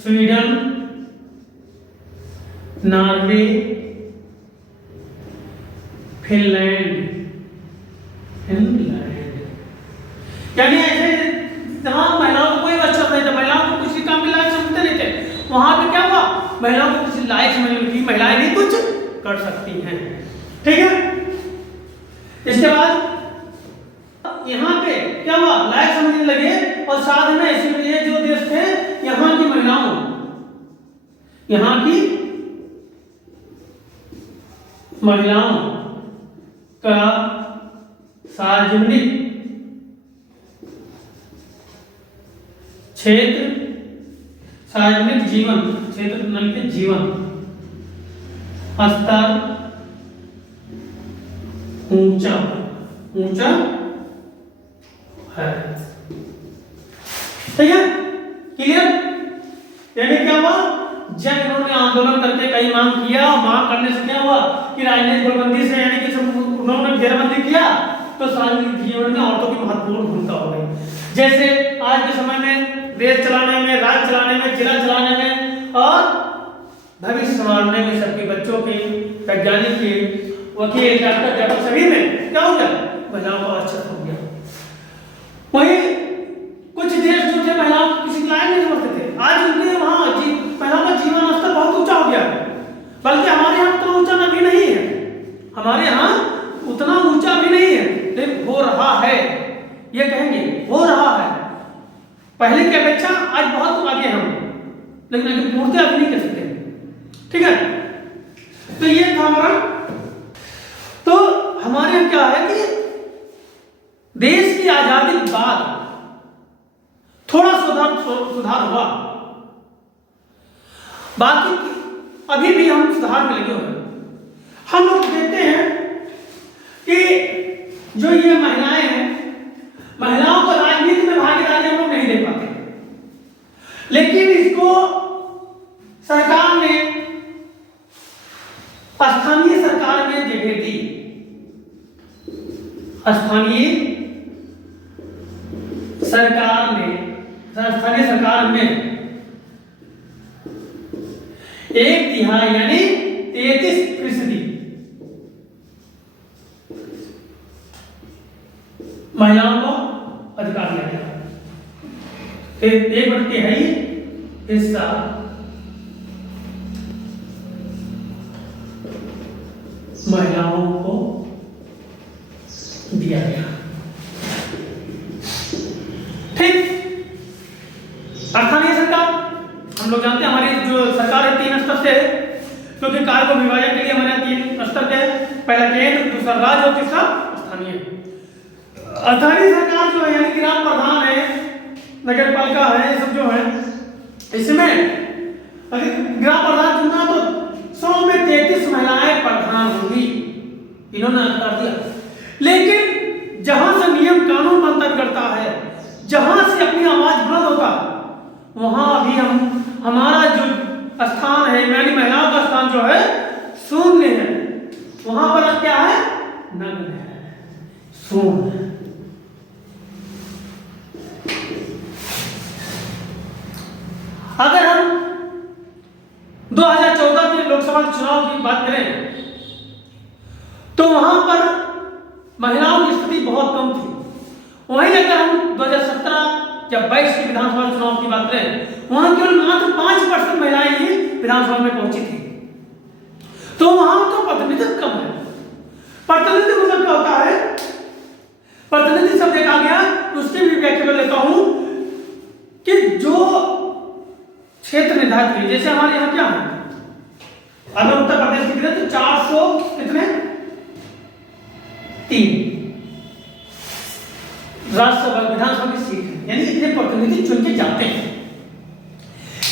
स्वीडन, नॉर्वे, फिनलैंड, यानी ऐसे जहां महिलाओं को कोई अवसर नहीं था, महिलाओं को किसी काम के लायक समझते नहीं थे, वहां पे क्या हुआ? महिलाओं को किसी लायक समझने लगी, महिलाएं भी कुछ कर सकती हैं। ठीक है। इसके बाद यहाँ पे क्या हुआ, लायक समझने लगे और साथ में ये जो देश थे यहाँ की महिलाओं, यहाँ की महिलाओं का सार्वजनिक क्षेत्र, सार्वजनिक जीवन क्षेत्र नल के जीवन स्तर ऊंचा ऊंचा है। ठीक है, क्लियर। यानी क्या हुआ, जब इन्होंने आंदोलन करके कई मांग किया, मांग करने से क्या हुआ कि राजनीतिक गोलबंदी से यानी कि उन्होंने घेराबंदी किया तो सार्वजनिक जीवन में औरतों की महत्वपूर्ण भूमिका हो गई। जैसे आज के समय में देश चलाने में, राज्य चलाने में, जिला चलाने में और भविष्य संवारने में, सबके बच्चों के, वैज्ञानिक के, वकील, डॉक्टर, अध्यापक सभी में क्या हो गया, महिलाओं का अच्छा हो गया। वहीं कुछ देश जो थे महिलाओं को किसी लायक नहीं समझते थे, आज उनके वहाँ महिलाओं का जीवन स्तर बहुत ऊंचा हो गया, बल्कि हमारे यहाँ उतना ऊंचा भी नहीं है, हमारे यहाँ उतना ऊंचा भी नहीं है, लेकिन हो रहा है, ये कहेंगे हो रहा है। पहले की अपेक्षा आज बहुत आगे हम, लेकिन अभी पूर्णतः अभी नहीं कह सकते। ठीक है, तो ये था हमारा। तो हमारे यहाँ क्या है कि देश की आजादी के बाद थोड़ा सुधार हुआ, बाकी अभी भी हम सुधार में लगे हुए। हम लोग देखते हैं कि जो ये महिलाएं हैं, महिलाओं को राजनीति में भागीदारी हम लोग नहीं दे पाते, लेकिन इसको सरकार ने, स्थानीय सरकार में जगह दी। स्थानीय सरकार में 1/3 यानी 33% महिलाओं को अधिकार दिया गया। 1/3 हिस्सा महिलाओं को दिया गया। ठीक, स्थानीय सरकार हम लोग जानते हैं, हमारी जो सरकार है 3 स्तर से है, क्योंकि कार्य को विभाजन के लिए हमारे 3 स्तर के, पहला केंद्र, दूसरा राज्य और तीसरा स्थानीय। स्थानीय सरकार जो है यानी ग्राम प्रधान है, नगर पालिका है, ये सब जो है, इसमें अगर ग्राम प्रधान चुनना तो 100 में 33 महिलाएं प्रधान होंगी, इन्होंने अधिकार दिया। लेकिन जहां से नियम कानून बनता करता है, जहां से अपनी आवाज बुलंद होता, वहां अभी हमारा जो स्थान है, यानी महिलाओं का स्थान जो है शून्य है, वहां पर क्या है, नग्न है, शून्य। अगर हम 2014 के लोकसभा चुनाव की बात करें तो वहां पर महिलाओं की स्थिति बहुत कम थी। वहीं अगर हम 2017 या 22 की विधानसभा चुनाव की बात करें, वहां केवल मात्र 5% महिलाएं ही विधानसभा में पहुंची थी। तो वहां तो प्रतिनिधित्व कम है। प्रतिनिधित्व मतलब क्या होता है, प्रतिनिधि शब्द देखा गया, उसकी भी व्याख्या कर लेता हूं कि जो क्षेत्र निर्धारित है, जैसे हमारे यहाँ क्या है, अगर उत्तर प्रदेश की तो 400 कितने 3 राज्यसभा विधानसभा की सीट है, यानी इतने प्रतिनिधि चुन के जाते हैं।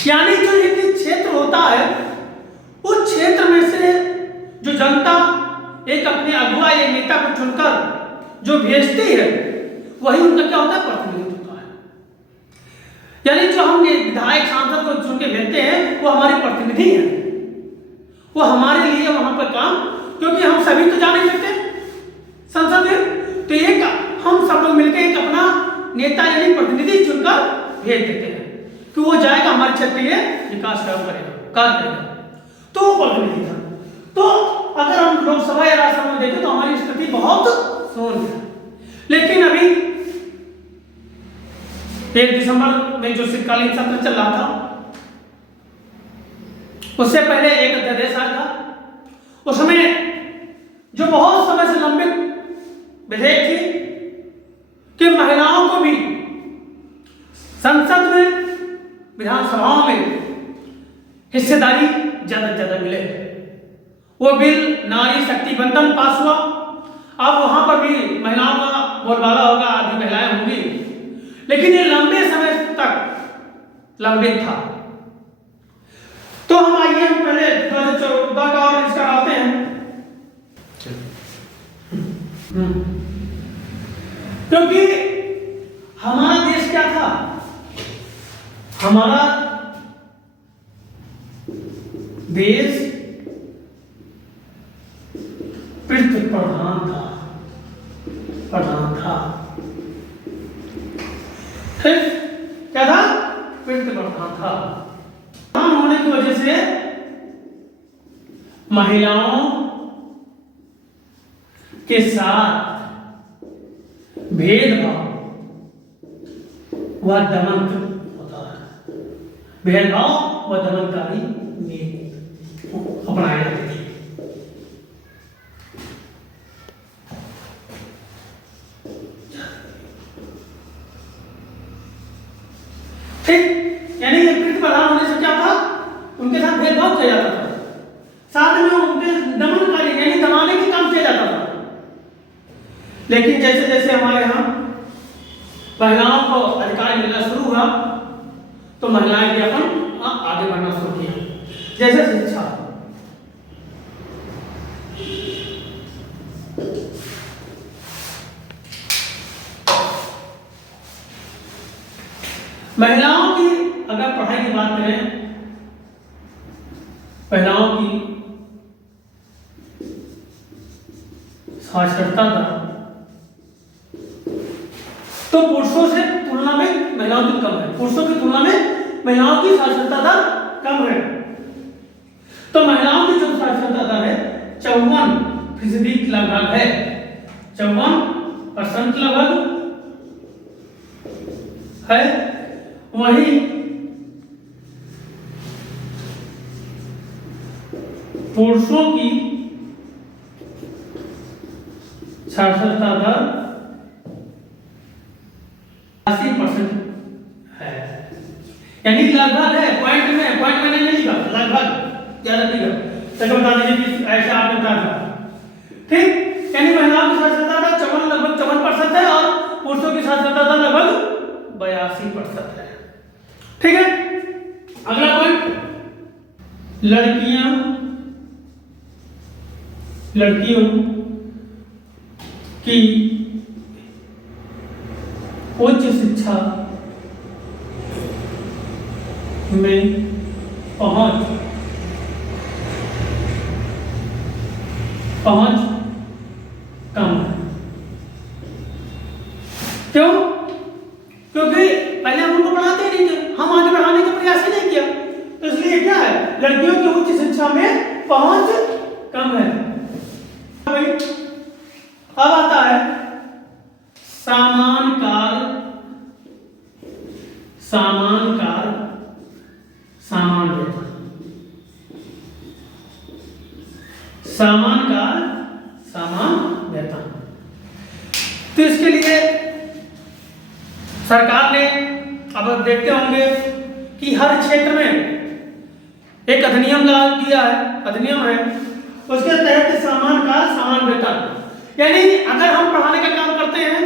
यानी जो एक क्षेत्र होता है, उस क्षेत्र में से जो जनता एक अपने अगुवा या नेता को चुनकर जो भेजती है, वही उनका क्या होता है, प्रतिनिधित्व होता है। यानी जो हम विधायक सांसद को चुन के भेजते हैं, वो हमारे प्रतिनिधि हैं, वो हमारे लिए वहां पर काम, क्योंकि हम सभी तो जा नहीं सकते संसद में, तो एक हम सब लोग मिलकर एक अपना नेता यानी प्रतिनिधि चुनकर भेज देते हैं कि वो जाएगा हमारे क्षेत्र के लिए विकास कार्य करेगा, तो वो प्रतिनिधि था। तो अगर हम लोकसभा या राज्यसभा में देखें तो हमारी स्थिति बहुत शून्य है। लेकिन अभी 1 दिसंबर में जो शीतकालीन सत्र चल रहा था, उससे पहले एक अध्यादेश आया था, उसमें जो बहुत समय से लंबित विधेयक थी कि महिलाओं को भी संसद में, विधानसभाओं में हिस्सेदारी ज्यादा से ज्यादा मिले। वो बिल नारी शक्ति बंधन पास हुआ। अब वहां पर भी महिलाओं का बोलबाला होगा, आदि महिलाएं होंगी, लेकिन ये लंबे समय तक लंबित था। तो हम आइए हम पहले 2014 का और इसका आते हैं। क्योंकि हमारा देश क्या था, हमारा देश पृथ्वी प्रधान था, क्या था? पृथ्वी प्रधान था। प्रधान होने की वजह से महिलाओं के साथ भेदभाव व दमन होता है। भेदभाव व दमनकारी नीति अपनाई जाती थी। ठीक, यानी पृथ्वी प्रधान होने से क्या था, उनके साथ भेदभाव किया जाता था, साथ में उनके दमनकारी यानी दबाने के काम किया जाता था। लेकिन जैसे जैसे हमारे यहाँ महिलाओं को अधिकार मिलना शुरू हुआ तो महिलाएं भी अपन आगे बढ़ना शुरू किया। जैसे शिक्षा, महिलाओं की अगर पढ़ाई की बात करें, महिलाओं की साक्षरता दर तो पुरुषों से तुलना में महिलाओं की कम है। पुरुषों की तुलना में महिलाओं की साक्षरता दर कम है। तो महिलाओं की जो साक्षरता दर है 54% लगभग है, 54% लगभग है। वही पुरुषों की साक्षरता दर 80% है, यानी लगभग है, पॉइंट में नहीं लिखा, लगभग ज्यादा लिखा। तो बता दीजिए कि ऐसा आपने कहा था। ठीक, यानी महिलाओं की साक्षरता दर लगभग 54% है और पुरुषों की साक्षरता दर लगभग 82% है। ठीक है, अगला पॉइंट, लड़कियों की उच्च शिक्षा में पहुंच कम है। क्यों? क्योंकि पहले हम उनको पढ़ाते ही नहीं थे, हम आगे बढ़ाने का प्रयास ही नहीं किया, तो इसलिए क्या है, लड़कियों की उच्च शिक्षा में पहुंच कम है। अब आता है समान काल समान वेतन। समान काल समान वेतन। तो इसके लिए सरकार ने, अब आप देखते होंगे कि हर क्षेत्र में एक अधिनियम लागू किया है, अधिनियम है, उसके तहत समान काल समान वेतन। यानी अगर हम पढ़ाने का काम करते हैं,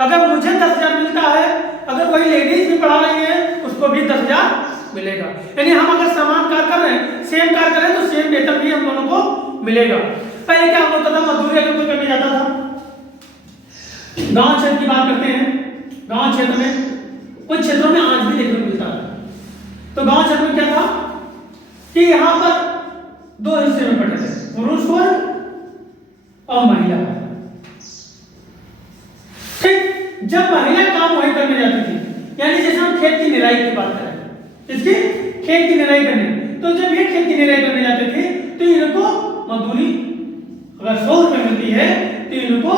अगर मुझे 10,000 मिलता है, अगर वही लेडीज भी पढ़ा रही है उसको भी 10,000 मिलेगा। यानी हम अगर समान कार्य कर रहे हैं, सेम कार्य कर रहे हैं, तो सेम वेतन भी हम दोनों को मिलेगा। पहले क्या होता था, मजदूरी अगर कोई करने जाता था, गांव क्षेत्र की बात करते हैं, गांव क्षेत्र में कुछ क्षेत्रों में आज भी देखने को मिलता है। तो गांव क्षेत्र में क्या था कि यहाँ पर 2 हिस्से में बटे थे, पुरुष वर्ग और महिला। ठीक, जब महिला काम वही करने जाती थी, यानी जैसे हम खेत की निराई की बात करें, इसकी खेत की निराई करने, तो जब ये खेत की निराई करने जाते थे तो इनको मजदूरी अगर 100 रुपए मिलती है तो इनको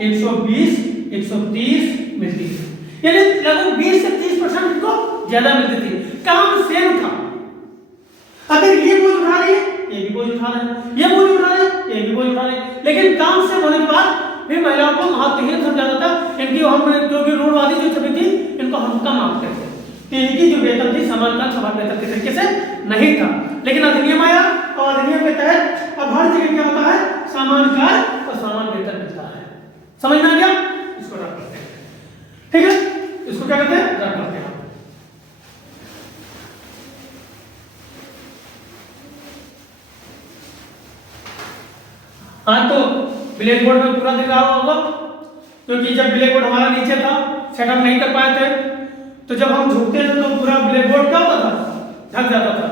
120 130 मिलती है, यानी लगभग 20 से 30% इनको ज्यादा मिलती थी। काम सेम था। अगर ये बोझ उठा रही है, ये भी बोझ उठा रहा है, ये बोझ उठा रहा है, ये भी बोझ उठा रही, लेकिन काम से होने के बाद भी महिलाओं को महत्वहीन समझा जाता। इनकी हम क्योंकि रूढ़वादी जो छवि थी, इनको हम कम आंकते थे कि इनकी जो वेतन थी समान काम समान वेतन के तरीके से नहीं था। लेकिन अधिनियम आया और अधिनियम के तहत अब हर जगह क्या होता है, समान कार्य और समान वेतन मिलता है। समझ में आ गया? इसको रख करते हैं, ठीक है, इसको क्या कहते हैं, रख करते हैं। हाँ, तो ब्लैक बोर्ड में पूरा दिख रहा होगा, क्योंकि जब ब्लैक बोर्ड हमारा नीचे था, सेटअप नहीं कर पाए थे, तो जब हम झुकते थे तो पूरा ब्लैक बोर्ड क्या होता था, ढक जाता था।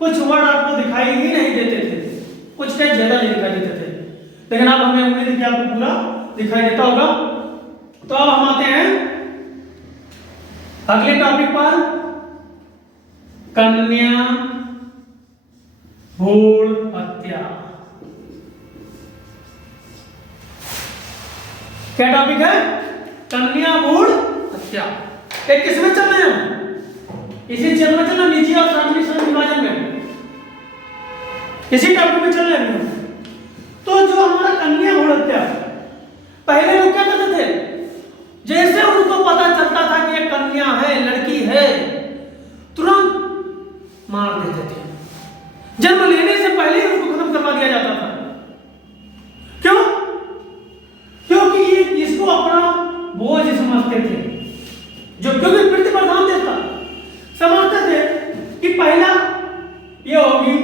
कुछ वर्ड आपको दिखाई ही नहीं देते थे, कुछ टाइम ज्यादा नहीं दिखाई देते थे, लेकिन अब हमें उम्मीद है कि आपको पूरा दिखाई देता होगा। तो अब हम आते हैं अगले टॉपिक पर, कन्या भ्रूण हत्या। क्या टॉपिक है? कन्या भ्रूण हत्या। एक किसमें चल रहे हैं? इसी चरण में चलना, निजी और सार्वजनिक श्रम विभाजन में, इसी टॉपिक में चल रहे हैं। तो जो हमारा कन्या भ्रूण हत्या, पहले लोग क्या करते थे, जैसे उनको पता चलता था कि ये कन्या है, लड़की है, तुरंत मार देते थे। जन्म लेने से पहले उनको खत्म करवा दिया जाता था। क्यों? क्योंकि ये इसको अपना बोझ समझते थे, जो क्योंकि पृथ्वी प्रधान देश था, समझते थे कि पहला ये होगी,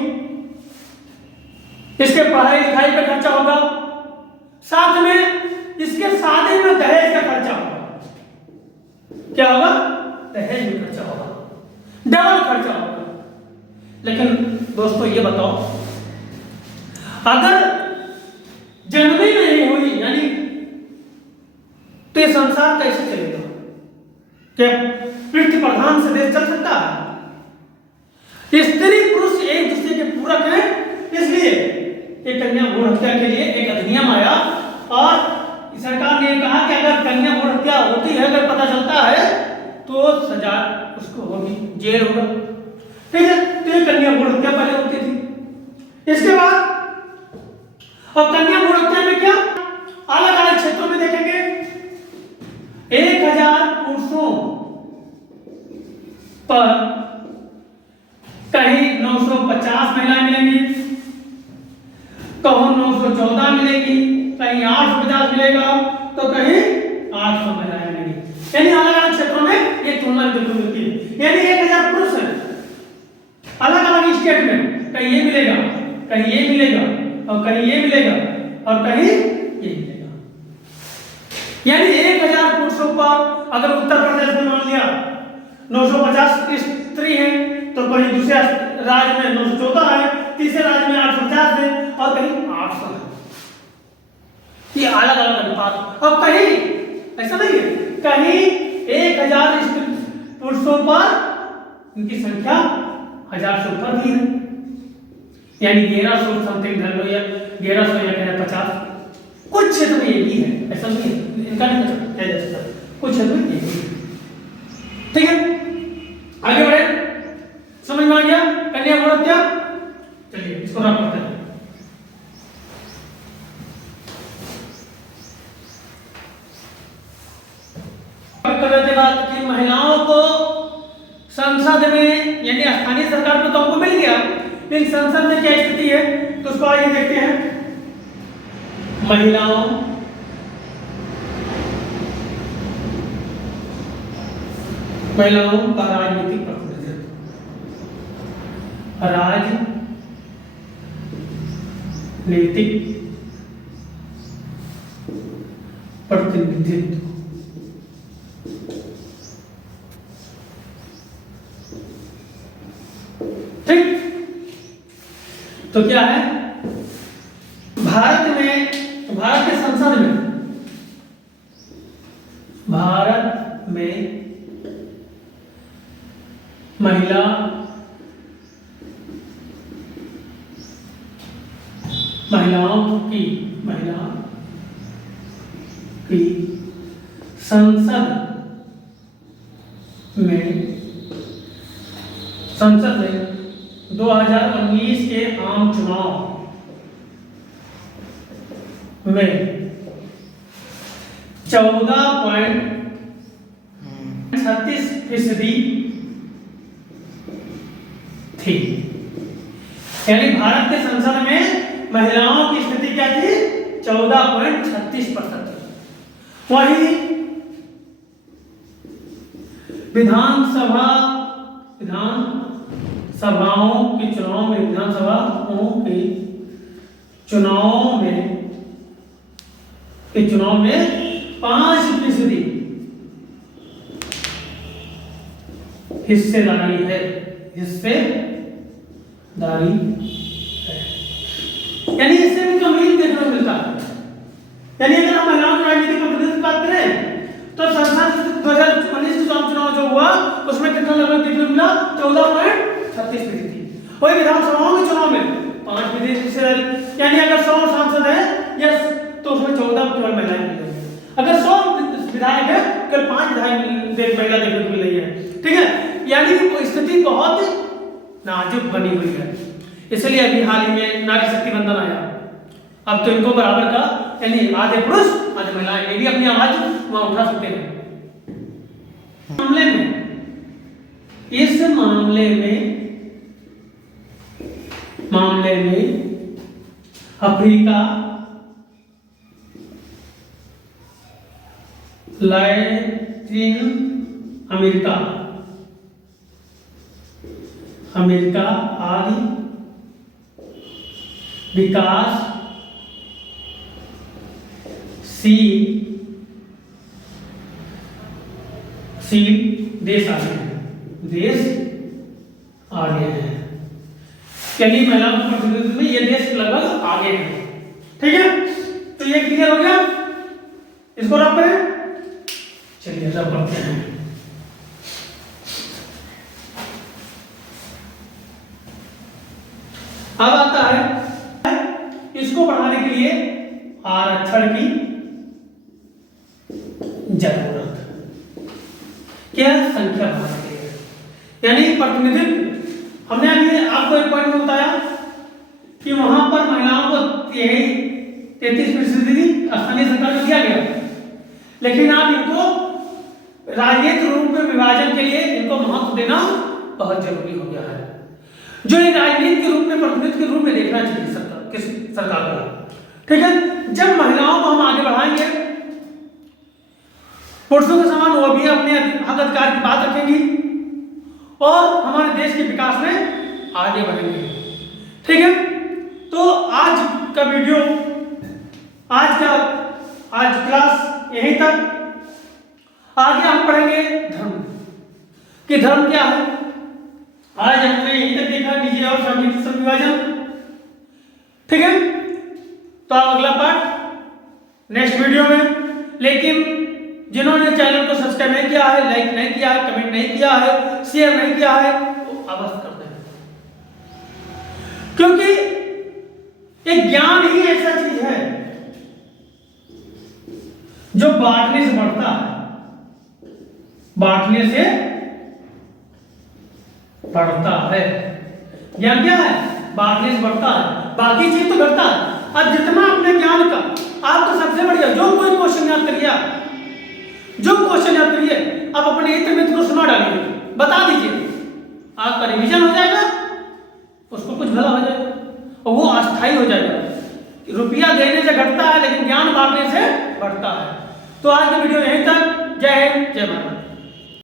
इसके पढ़ाई लिखाई का खर्चा होगा, साथ में इसके शादी में दहेज का खर्चा होगा। क्या होगा? दहेज में खर्चा होगा, डबल खर्चा होगा। लेकिन दोस्तों ये बताओ, अगर जन्म ही नहीं हुई, यानी तो ये संसार कैसे चलेगा? क्या पृथ्वी प्रधान से देश चल सकता है? स्त्री पुरुष एक दूसरे के पूरक हैं, इसलिए एक कन्या भ्रूण हत्या के लिए एक अधिनियम आया और सरकार ने कहा कि अगर कन्या भ्रूण हत्या होती है, अगर पता चलता है, तो सजा उसको होगी, जेल होगा। ठीक है, तो ये कन्या भ्रूण हत्या पहले होती थी। इसके बाद अब कन्या भ्रूण हत्या में क्या अलग अलग क्षेत्रों में देखेंगे, 1000 पुरुषों पर कहीं 950 महिलाएं मिलेंगी, कहीं 914 मिलेगी, कहीं 850 मिलेगा, तो कहीं 800 महिलाएं मिलेंगी। यानी अलग अलग क्षेत्रों में ये तुलना बिल्कुल मिलती है। यानी 1000 पुरुष है, अलग अलग स्टेट में कहीं ये मिलेगा, कहीं ये मिलेगा, और कहीं ये मिलेगा, और कहीं ये मिलेगा। यानी 1000 पुरुषों पर अगर उत्तर प्रदेश में मान लिया 950 स्त्री है, तो कहीं दूसरे राज्य में 914 है, तीसरे राज्य में 850 है, और कहीं 800 है। ये अलग अलग अनुपात। अब कहीं ऐसा नहीं है, कहीं 1000 पुरुषों पर इनकी संख्या 1000 से ऊपर भी है, यानी 1100 समथिंग धर लो, या 1100 या 50। कुछ क्षेत्र में ये भी है, ऐसा नहीं है, इनका नहीं कह सकता, कुछ क्षेत्र में ये भी है। ठीक है, आगे बढ़े, समझ में आ गया कन्या भ्रूण हत्या? चलिए इसको रख करते हैं। करने के बाद कि महिलाओं को संसद में, यानी स्थानीय सरकार में तो हमको मिल गया, लेकिन संसद में क्या स्थिति है, तो उसको आइए देखते हैं। महिलाओं का राजनीतिक प्रतिनिधित्व, राजनीतिक प्रतिनिधित्व। ठीक, तो क्या है, भारत में, भारत के संसद में, भारत में महिलाओं की संसद में 2019 के आम चुनाव में 14.36% थी। यानी भारत के संसद में महिलाओं की स्थिति क्या थी? 14.36% थी। वही विधानसभाओं के चुनाव में 5% हिस्सेदारी है। यानी इससे भी गंभीर देखने को मिलता है। यानी अगर हम महिलाओं की राजनीतिक प्रतिनिधित्व की बात करें तो संसद 2019 चुनाव जो हुआ उसमें कितना लगभग देखने को मिला? 14.36% थी। वही विधानसभाओं के चुनाव में 5% हिस्सेदारी। यानी अगर 100 सांसद है यस तो उसमें 14 केवल महिलाएं मिल रही है। अगर 100 विधायक है केवल 5 विधायक महिला देखने को मिल रही है। ठीक है, यानी स्थिति बहुत नाजुक बनी हुई है। इसलिए अभी हाल ही में नारी शक्ति बंधन आया। अब तो इनको बराबर का यानी आधे पुरुष आधे महिलाएं ये भी अपनी आवाज वहां उठा सकते हैं। इस मामले में अफ्रीका, लैटिन अमेरिका आदि विकासशील देश आगे हैं। यानी महिलाओं के प्रतिनिधित्व में ये देश लगभग आगे हैं। ठीक है, तो ये क्लियर हो गया। इसको रख करें। चलिए रब करते हैं। अब आता है इसको बढ़ाने के लिए आरक्षण की जरूरत। क्या संख्या बढ़ाने के लिए यानी प्रतिनिधित्व। हमने अभी आपको एक पॉइंट में बताया कि वहां पर महिलाओं को 33% स्थानीय सरकार में दिया गया, लेकिन आप इनको राजनीतिक रूप में विभाजन के लिए इनको महत्व देना बहुत जरूरी हो गया है। जो एक राजनीति के रूप में प्रतिनिधित्व के रूप में देखना चाहिए सरकार को। ठीक है, जब महिलाओं को हम आगे बढ़ाएंगे पुरुषों के समान वो भी अपने हक अधिकार की बात रखेंगी और हमारे देश के विकास में आगे बढ़ेंगे। ठीक है, तो आज का वीडियो आज क्लास यहीं तक। आगे हम पढ़ेंगे धर्म कि धर्म क्या है। आज हमने यहीं तक देखा निजी और सामाजिक विभाजन। ठीक है, तो अगला पार्ट नेक्स्ट वीडियो में। लेकिन जिन्होंने चैनल को सब्सक्राइब नहीं किया है, लाइक नहीं किया है, कमेंट नहीं किया है, शेयर नहीं किया है, तो अवश्य कर दें, क्योंकि एक ज्ञान ही ऐसा चीज है जो बांटने से बढ़ता है। ज्ञान क्या है? बांटने से बढ़ता है, बाकी चीज तो घटता है। अब जितना अपने ज्ञान का आप तो सबसे बढ़िया जो कोई क्वेश्चन याद करिए, आप अपने हित में को सुना डालिए, बता दीजिए, आपका रिवीजन हो जाएगा, उसको कुछ भला हो जाएगा और वो अस्थायी हो जाएगा। रुपया देने से घटता है लेकिन ज्ञान बांटने से बढ़ता है। तो आज की वीडियो यहीं तक। जय हिंद, जय भारत।